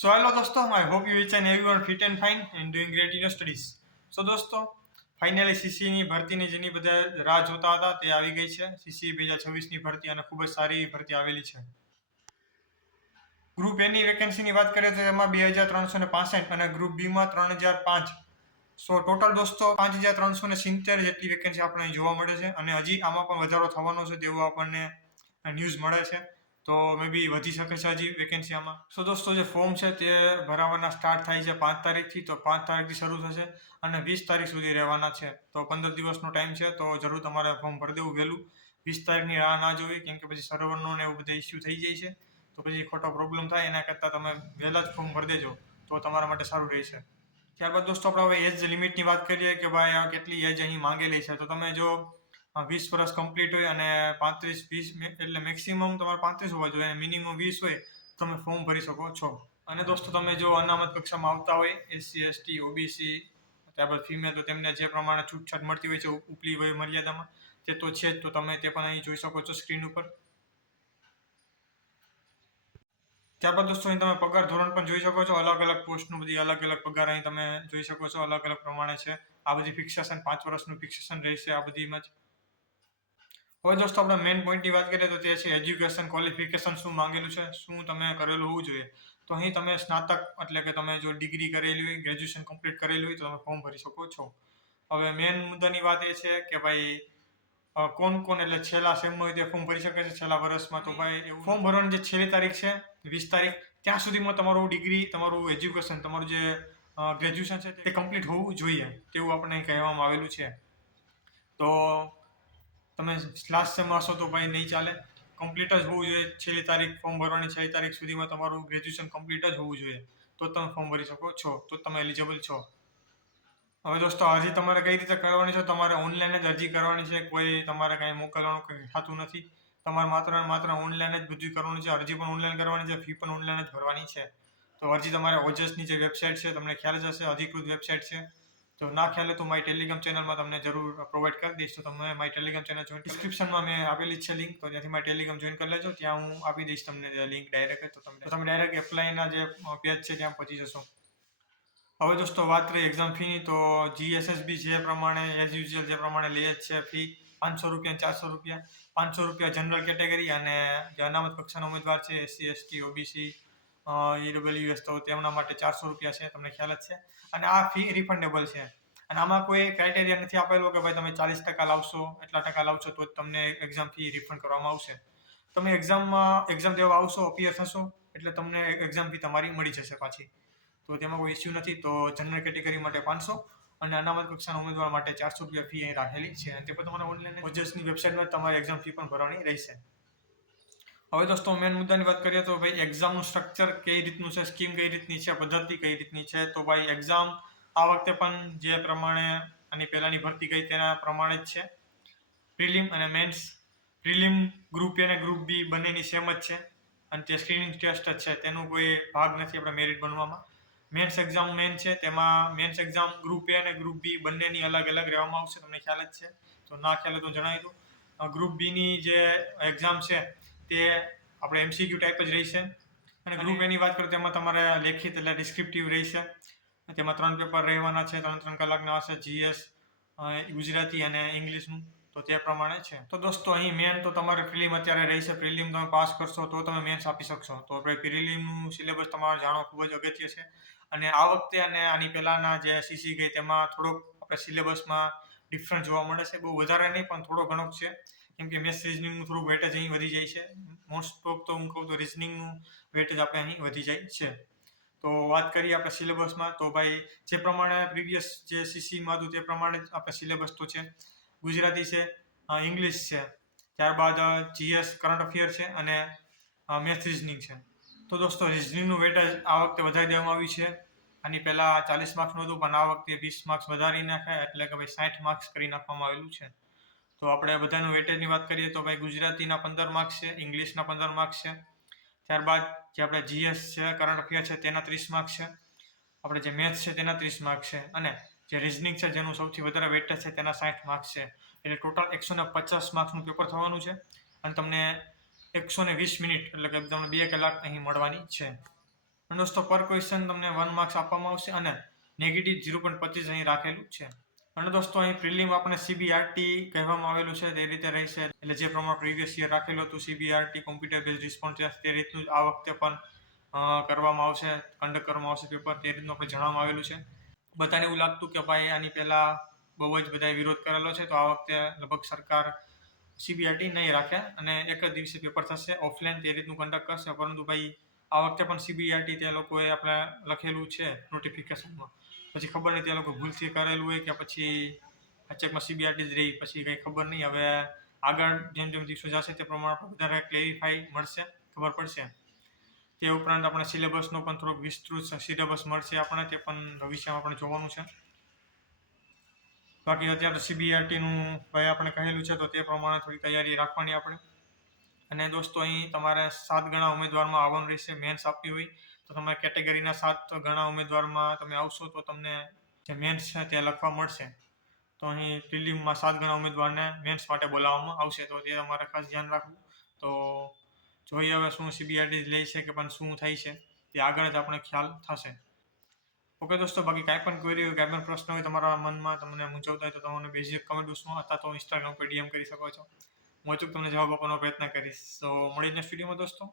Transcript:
So hello दोस्तों, I hope you each and everyone fit and fine and doing great in your studies. So दोस्तों, finally સીસીની ભરતીની જેની બધા રાહ જોતા હતા તે આવી ગઈ છે. સીસી 2026ની ભરતી અને ખૂબ જ સારી ભરતી આવેલી છે. ગ્રુપ એની વેકેન્સીની વાત કરીએ તો એમાં 2365 અને ગ્રુપ બીમાં 3005. સો ટોટલ દોસ્તો 5370 જેટલી વેકેન્સી આપણને જોવા મળે છે અને હજી આમાં પણ વધારો થવાનો છે તેવો આપણને ન્યૂઝ મળે છે. તો મે બી વધી શકે છે હજી વેકેન્સી આમાં. સો દોસ્તો જે ફોર્મ છે તે ભરાવાના સ્ટાર્ટ થાય છે 5 તારીખથી. તો 5 તારીખથી શરૂ થશે અને 20 તારીખ સુધી રહેવાના છે. તો 15 દિવસનો ટાઈમ છે. તો જરૂર તમારે ફોર્મ ભરી દેવું વહેલું. 20 તારીખની રાહ ના જોવી, કેમ કે પછી સર્વરનો ને એવું બધા ઇસ્યુ થઈ જાય છે. તો પછી ખોટો પ્રોબ્લેમ થાય. એના કરતાં તમે વહેલા જ ફોર્મ ભરી દેજો તો તમારા માટે સારું રહેશે. ત્યારબાદ દોસ્તો આપણે હવે એજ લિમિટની વાત કરીએ કે ભાઈ આ કેટલી એજ અહીં માંગેલી છે. તો તમે જો 20 વર્ષ કમ્પ્લીટ હોય અને 35-20 એટલે મેક્સિમમ તમારે 35 હોવા જોઈએ અને મિનિમમ 20 હોય તમે ફોર્મ ભરી શકો છો. અને દોસ્તો તમે જો અનામત કક્ષામાં આવતા હોય એસસી એસટી ઓબીસી ત્યારબાદ ફિમેલ, તો તેમને જે પ્રમાણે છૂટછાટ મળતી હોય છે ઉપલી વય મર્યાદામાં તે તો છે જ. તો તમે તે પણ અહીં જોઈ શકો છો સ્ક્રીન ઉપર. ત્યારબાદ દોસ્તો અહીં તમે પગાર ધોરણ પણ જોઈ શકો છો. અલગ અલગ પોસ્ટનું બધી અલગ અલગ પગાર અહીં તમે જોઈ શકો છો. અલગ અલગ પ્રમાણે છે. આ બધી ફિક્સેશન 5 વર્ષનું ફિક્સેશન રહેશે આ બધીમાં જ. હવે દોસ્તો આપણે મેઇન પોઈન્ટની વાત કરીએ તો તે છે એજ્યુકેશન ક્વોલિફિકેશન શું માંગેલું છે, શું તમે કરેલું હોવું જોઈએ. તો અહીં તમે સ્નાતક એટલે કે તમે જો ડિગ્રી કરેલી હોય, ગ્રેજ્યુએશન કમ્પ્લીટ કરેલું હોય તો તમે ફોર્મ ભરી શકો છો. હવે મેઇન મુદ્દાની વાત એ છે કે ભાઈ કોણ એટલે છેલ્લા સેમમાં હોય તે ફોર્મ ભરી શકે છે છેલ્લા વર્ષમાં. તો ભાઈ એવું ફોર્મ ભરવાની જે છેલ્લી તારીખ છે 20 તારીખ, ત્યાં સુધીમાં તમારું ડિગ્રી, તમારું એજ્યુકેશન, તમારું જે ગ્રેજ્યુએશન છે તે કમ્પ્લીટ હોવું જોઈએ તેવું આપણને કહેવામાં આવેલું છે. તો તમે લાસ્ટ સેમમાં હશો તો ભાઈ નહીં ચાલે. કમ્પ્લીટ જ હોવું જોઈએ. છેલ્લી તારીખ ફોર્મ ભરવાની છેલ્લી તારીખ સુધીમાં તમારું ગ્રેજ્યુએશન કમ્પ્લીટ જ હોવું જોઈએ. તો તમે ફોર્મ ભરી શકો છો, તો તમે એલિજિબલ છો. હવે દોસ્તો અરજી તમારે કઈ રીતે કરવાની છે? તમારે ઓનલાઈન જ અરજી કરવાની છે. કોઈ તમારે કાંઈ મોકલવાનું કંઈ થતું નથી. તમારે માત્ર ને માત્ર ઓનલાઈન જ બધું કરવાનું છે. અરજી પણ ઓનલાઈન કરવાની છે, ફી પણ ઓનલાઈન જ ભરવાની છે. તો અરજી તમારે ઓજસની જે વેબસાઇટ છે તમને ખ્યાલ જ હશે, અધિકૃત વેબસાઇટ છે. તો ના ખ્યાલ હોય તો મારી ટેલિગ્રામ ચેનલમાં તમને જરૂર પ્રોવાઈડ કરી દઈશ. તો તમે મારી ટેલિગ્રામ ચેનલ જોઈન ડિસ્ક્રિપ્શનમાં મેં આપેલી છે લિંક, તો ત્યાંથી મારી ટેલિગ્રામ જોઈન કરી લેજો. ત્યાં હું આપી દઈશ તમને લિંક ડાયરેક્ટ. તો તમે ડાયરેક્ટ એપ્લાયના જે પેજ છે ત્યાં પહોંચી જશો. હવે દોસ્તો વાત કરીએ એક્ઝામ ફીની, તો જીએસએસબી જે પ્રમાણે એઝ યુઝ્યુઅલ જે પ્રમાણે લે જ છે ફી 500 રૂપિયા, 400 રૂપિયા. 500 રૂપિયા જનરલ કેટેગરી અને જે અનામત કક્ષાના ઉમેદવાર છે એસસી એસટી ઓબીસી ઈડબ્લ્યુએસ, તો તેમના માટે 400 રૂપિયા છે, તમને ખ્યાલ જ છે. અને આ ફી રિફંડેબલ છે. અને આમાં કોઈ ક્રાઇટેરિયા નથી આપેલો કે ભાઈ તમે 40% લાવશો, એટલા ટકા લાવશો તો જ તમને એક્ઝામ ફી રિફંડ કરવામાં આવશે. તમે એક્ઝામ દેવા આવશો, અપિયર થશો એટલે તમને એક્ઝામ ફી તમારી મળી જશે પાછી. તો તેમાં કોઈ ઇસ્યુ નથી. તો જનરલ કેટેગરી માટે 500 અને અનામત કક્ષાના ઉમેદવાર માટે 400 રૂપિયા ફી અહીં રાખેલી છે. અને તે પણ તમારે ઓનલાઈન ઓજસની વેબસાઇટમાં તમારી એક્ઝામ ફી પણ ભરવાની રહેશે. હવે દોસ્તો મેન મુદ્દાની વાત કરીએ તો ભાઈ એક્ઝામનું સ્ટ્રક્ચર કઈ રીતનું છે, સ્કીમ કઈ રીતની છે, પદ્ધતિ કઈ રીતની છે. તો ભાઈ એક્ઝામ આ વખતે પણ જે પ્રમાણે આની પહેલાની ભરતી ગઈ તેના પ્રમાણે જ છે. પ્રિલિમ અને મેન્સ. પ્રિલિમ ગ્રુપ એ અને ગ્રુપ બી બંનેની સેમ જ છે અને તે સ્ક્રીનિંગ ટેસ્ટ જ છે. તેનું કોઈ ભાગ નથી આપણે મેરિટ બનવામાં. મેન્સ એક્ઝામ મેન છે. તેમાં મેન્સ એક્ઝામ ગ્રુપ એ અને ગ્રુપ બી બંનેની અલગ અલગ રહેવામાં આવશે, તમને ખ્યાલ જ છે. તો ના ખ્યાલ હોય તો જણાવી દઉં. ગ્રુપ બીની જે એક્ઝામ છે તે આપણે એમસીક્યુ ટાઈપ જ રહેશે. અને ગ્રુપ એની વાત કરીએ તેમાં તમારે લેખિત એટલે ડિસ્ક્રિપ્ટિવ રહેશે. તેમાં 3 પેપર રહેવાના છે, 3 કલાકના હશે. જીએસ, ગુજરાતી અને ઇંગ્લિશનું. તો તે પ્રમાણે છે. તો દોસ્તો અહીં મેન તો તમારે પ્રિલિમ અત્યારે રહેશે. પ્રિલિમ તમે પાસ કરશો તો તમે મેન્સ આપી શકશો. તો આપણે પ્રિલિમનું સિલેબસ તમારે જાણવું ખૂબ જ અગત્ય છે. અને આ વખતે અને આની પહેલાના જે સીસી ગઈ તેમાં થોડોક આપણે સિલેબસમાં ડિફરન્સ જોવા મળે છે. બહુ વધારે નહીં પણ થોડો ઘણો છે. કેમ કે મેથ્સ રિઝનિંગનું થોડુંક વેટેજ અહીં વધી જાય છે. મોસ્ટ ઓફ તો હું કહું તો રિઝનિંગનું વેટેજ આપણે અહીં વધી જાય છે. તો વાત કરીએ આપણે સિલેબસમાં, તો ભાઈ જે પ્રમાણે પ્રીવિયસ જે સીસીમાં હતું તે પ્રમાણે જ આપણે સિલેબસ તો છે. ગુજરાતી છે, ઇંગ્લિશ છે, ત્યારબાદ જીએસ કરંટ અફેર છે અને મેથ્સ રિઝનિંગ છે. તો દોસ્તો રિઝનિંગનું વેટેજ આ વખતે વધારી દેવામાં આવ્યું છે. આની પહેલાં 40 માર્ક્સનું હતું પણ આ વખતે 20 માર્ક્સ વધારી નાખ્યા, એટલે કે ભાઈ 60 માર્ક્સ કરી નાખવામાં આવેલું છે. તો આપણે બધાનું વેટેજની વાત કરીએ તો ભાઈ ગુજરાતીના 15 માર્ક્સ છે, ઇંગ્લિશના 15 માર્ક્સ છે, ત્યારબાદ જે આપણે જીએસ છે, કરંટ અફેર છે તેના 30 માર્ક્સ છે, આપણે જે મેથ્સ છે તેના 30 માર્ક્સ છે અને જે રિઝનિંગ છે જેનું સૌથી વધારે વેટેજ છે તેના 60 માર્ક્સ છે. એટલે ટોટલ 150 માર્ક્સનું પેપર થવાનું છે અને તમને 120 મિનિટ એટલે કે તમને 2 કલાક અહીં મળવાની છે. અને દોસ્તો પર ક્વેશ્ચન તમને 1 માર્ક્સ આપવામાં આવશે અને નેગેટિવ 0.25 અહીં રાખેલું છે. અને દોસ્તો અહીં પ્રિલિમ આપણે CBRT કહેવામાં આવેલું છે તે રીતે રહેશે, એટલે જે પ્રમાણે પ્રીવિયસ યર રાખેલું હતું CBRT computer base response test તે રીતનું જ આ વખતે પણ કરવામાં આવશે, કન્ડક્ટ કરવામાં આવશે પેપર, તે રીતનું આપણે જણાવવામાં આવેલું છે. બધાને એવું લાગતું કે ભાઈ આની પહેલા બહુ જ બધાએ વિરોધ કરેલો છે, તો આ વખતે લગભગ સરકાર CBRT નહીં રાખે અને એક જ દિવસે પેપર થશે ઓફલાઈન, તે રીતનું કન્ડક્ટ કરશે. પરંતુ ભાઈ આ વખતે પણ CBRT તે લોકોએ આપણે લખેલું છે નોટિફિકેશનમાં, પછી ખબર નહીં તે લોકો ભૂલથી કરેલું હોય કે પછી ચેકમાં CBRT જ રહી, પછી કંઈ ખબર નહીં. હવે આગળ જેમ જેમ દિવસો જશે તે પ્રમાણે વધારે ક્લેરિફાઈ મળશે, ખબર પડશે. તે ઉપરાંત આપણે સિલેબસનો પણ થોડોક વિસ્તૃત સિલેબસ મળશે આપણે, તે પણ ભવિષ્યમાં આપણે જોવાનું છે. બાકી અત્યારે તો CBRTનું ભાઈ આપણે કહેલું છે, તો તે પ્રમાણે થોડી તૈયારી રાખવાની આપણે. અને દોસ્તો અહીં તમારે 7 ગણા ઉમેદવારમાં આવવાનું રહેશે. મેન્સ આપવી હોય તો તમારે કેટેગરીના 7 ગણા ઉમેદવારમાં તમે આવશો તો તમને જે મેન્સ છે તે લખવા મળશે. તો અહીં પ્રિલિમમાં 7 ગણા ઉમેદવારને મેન્સ માટે બોલાવવામાં આવશે, તો તે તમારે ખાસ ધ્યાન રાખવું. તો જોઈએ હવે શું CBRT લે છે કે પણ શું થાય છે, તે આગળ જ આપણે ખ્યાલ થશે. ઓકે દોસ્તો, બાકી કાંઈ પણ ક્વેરી હોય, કાંઈ પણ પ્રશ્ન હોય તમારા મનમાં, તમને મૂંઝવતા હોય તો તમને બેઝિક કમેન્ટ બોક્સમાં અથવા તો ઇન્સ્ટાગ્રામ પર DM કરી શકો છો. હું અચૂક તમને જવાબ આપવાનો પ્રયત્ન કરીશ. તો મળીને નેક્સ્ટ વિડીયોમાં દોસ્તો.